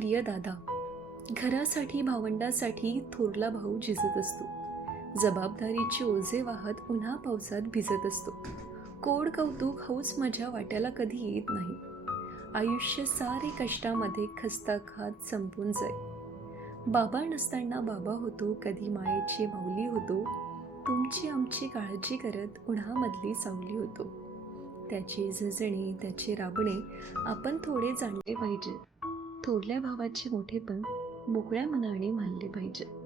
प्रिय दादा. घरासाठी भावंडासाठी थोरला भाऊ झिजत असतो. जबाबदारीची ओझे वाहत उन्हा पावसात भिजत असतो. कोड कौतुक हौस मजा वाट्याला कधी येत नाही. आयुष्य सारे कष्टामध्ये खस्ता खात संपून जाईल. बाबा नसताना बाबा होतो, कधी मायेची माऊली होतो. तुमची आमची काळजी करत उन्हामधली सावली होतो. त्याची झजणे, त्याचे राबणे आपण थोडे जाणले पाहिजे. थोरल्या भावाचे मोठेपण मोकळ्या मनाने मानले पाहिजे.